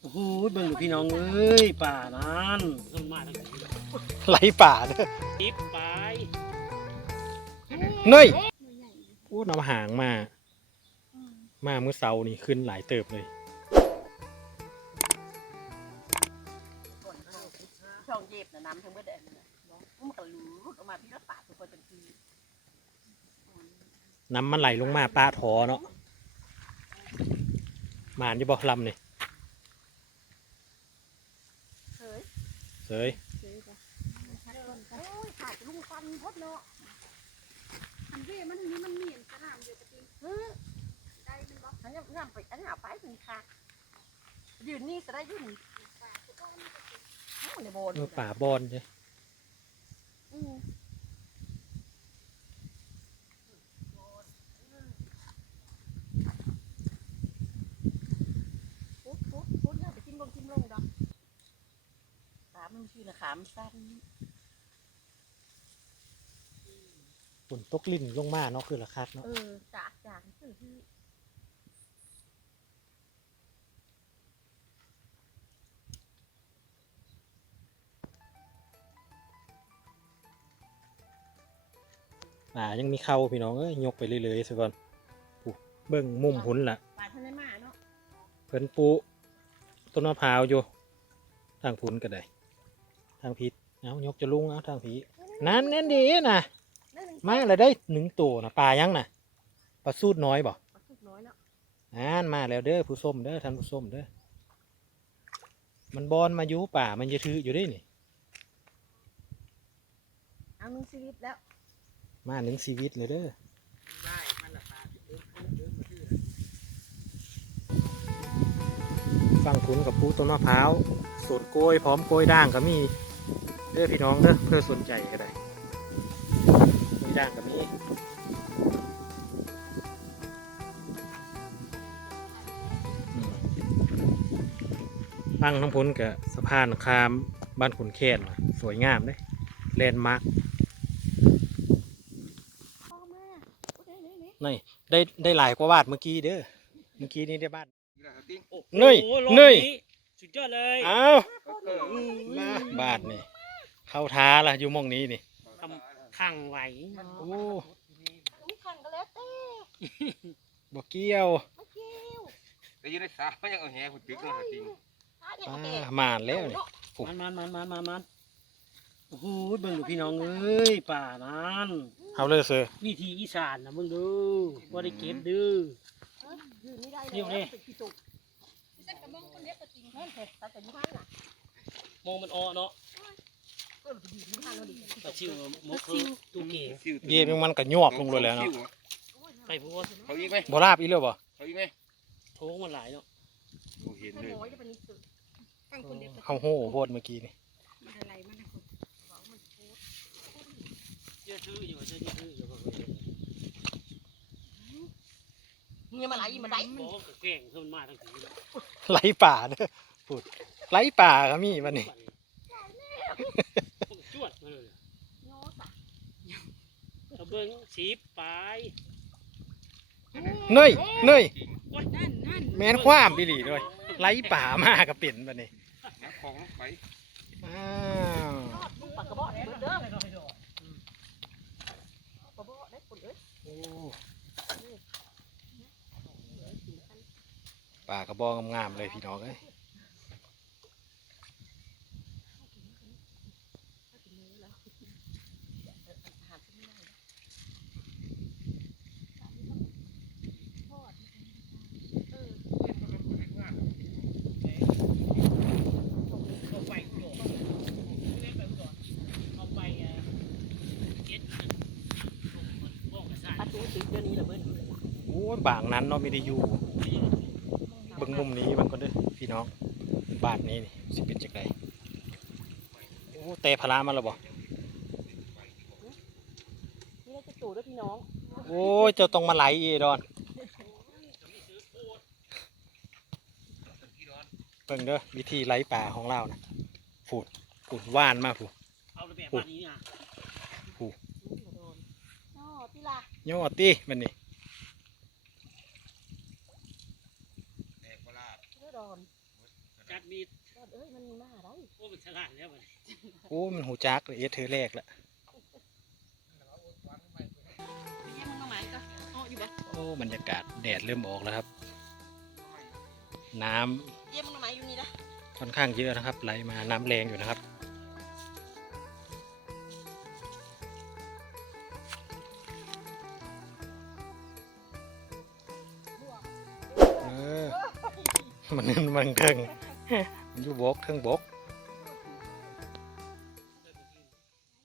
โอ้โหเบิ่งดูพี่น้องเอ้ยป่านั้นต้นไม้ทั้งนี้ไหลป่าเด้อจิ๊บไปเนยโอ้นำหางมา มาเมื่อเสาร์นี่ขึ้นหลายเติบเลย ช่องเย็บนะน้ำทั้งเบิดเอ็นน่ะเนาะมันก็รูดออกมาพี่ละปาดทุกคนจังคือน้ำมันไหลลงมาป้าทอเนาะมานอยู่บ่ลำนี่ เฮ้ย เสยโอ้ยขาดลุงฟันพดเนาะอันนี้มันนี่มันมีอันสนามอยู่ตะกี้เฮ้ยได้มันบอกอันนี้งามไปอันนี้เอาไปถึงค่ะยืนนี่จะได้ยืนเอ้าในโบนเออป่าบอนใช่อืมปุ๊บปุ๊บปุ๊บเนี่ยไปจิ้มลงจิ้มลงดอกขา มันชื่อนะขามนสั้นฝนตกลิ่นลงมาเนาะคือราคาเนาะเออจากจากคือที่ป่ายังมีเข้าพี่น้องเอ้ยยกไปเรื่อยๆซะก่อนปุ๊เบิ่งมุมหุนล่ะปลาทะเลมาเนาะเพิ่นปูต้นมะพร้าวอยู่ทางพุนก็ได้ ทางพิษเอายกจะลุงเอาทางผีนั่นนั่นดีน่ะนั่นหนึ่งมาแล้วได้หนึ่งตัวนะปลายังน่ะปลาสูดน้อยบ่ปลาสุกน้อยเนาะอ่านมาแล้วเด้อผู้ส้มเด้อท่านผู้ส้มเด้อมันบอนมาอยู่ป่ามันจะถืออยู่ได้นี่เอาหนึ่งชีวิตแล้ว มาหนึ่งชีวิตเลยเด้อฟังขุนกับปูต้นมะพร้าวสวนโกยพร้อมโกยด่างก็มีเด้อพี่น้องเด้อเพื่อสนใจก็ได้โกยด่างก็มีอืมฟังทั้งพ้นกับสะพานคามบ้านขุนแค้นว่ะสวยงามเด้แลนด์มาร์คพ่อแม่โอ้ยนี่นี่นี่ได้ได้หลายกว่าบาทเมื่อกี้เด้อเมื่อกี้นี่ได้บาทโอ้โหเนยรอบเนยสุดยอดเลยอ้าวมาบาทนี่ เข้าท้าละอยู่หมองนี้นี่ ทำข้างไหวโอ้มีขันก็แล้วเต้บ่เกี่ยวมาเกี่ยวแต่อยืนในสาวมันยังเอาแหหุ่นตึกเลยจริงถ้าอย่างป้าเต้มานแล้วนี่มันมันมันมันมันมันโอ้โหเบิ่งดูพี่น้องเอ้ยป่านั้นเอาเลยเสือวิธีอีสานนะมึงดูว่าได้เก็บดื้อ ยืนไม่ได้เดี๋ยวนี่เป็นขี้ตุกฉันก็มองคนเล็กก็จริงแม่นเถอะแต่แต่อยุ่งข้างน่ะมองมันอ้อเนาะก็เลยไปยืนยุ่งข้างเราดิปลาชิวมกคือตูเก๋ซิวเย็นมันก็ยวกลงเลยแล้วเนาะไปพูดเขาอีกไหมบ่ลาบอีกแล้วบ่เขาอีกไหมโถงมันหลายเนาะโอ้เห็นถ้าเลยน้อยจะเป็นนิสุดฟังคนเดียวก็เฮาโหโพดเมื่อกี้นี่มันอะไรมันนะคนเชื่อชื่ออยู่เชื่อชื่ออยู่ก็เงี้ยมาไหลมาไหลบอกว่าเก่งขึ้นมาทั้งทีเลยไหลป่าเด้อพูดไหลป่าก็มีบัดนี้ จวดมาเลยโน้ตอะเอาเบิ้งสีปลายเนยเนยนั่นนั่นแม่นความอีหลีด้วยไหลป่ามาก็เป็นบัดนี้นักของลงไปอ้าวลูกปากกระบอกเด้อเด้อกระบอกได้คนเอ้ยโอ้ป่ากระบอกงามๆเลยพี่น้องเอ้ย หาซื้อไม่ได้ เอาไปก่อนเล่นไปก่อนเอาไปอะเก็ตมันบอกกระซ่า ประ ตูติดเดี๋ยวนี้ละเบิ้ลโอ้ยบางนั้นเนาะไม่ได้อยู่เบิ่งมุมนี้มันก็เด้อพี่น้องบ้านนี้นี่สิเป็นจังไดโอ้เตะพลามาแล้วบ่นี่ได้จะจู่ด้วยพี่น้องโอ้ยเจ้าต้องมาไหลอีดอนเบิ่งเด้อวิธีไหลป่าของเรานะผูดผูดว่านมาผูดเอาไปแบบนี้นะ โดนอ๋อพี่ละ ยอดติมันนี่แต่โคราชพี่โดนใจมีเอ้ยมันมีมาได้โอ้มันฉลาดแล้วมันโอ้มันหูจักเลยเอสเธอแรกละเยี่ยมมันมาไหมก็อ๋ออยู่บ่โอ้บรรยากาศแดดเริ่มออกแล้วครับ น้ำเยี่ยมมันมาไหมอยู่นี่ละค่อนข้างเยอะนะครับไหลมาน้ำแรงอยู่นะครับ มันมันเทิงมันอยู่บกเทิงบก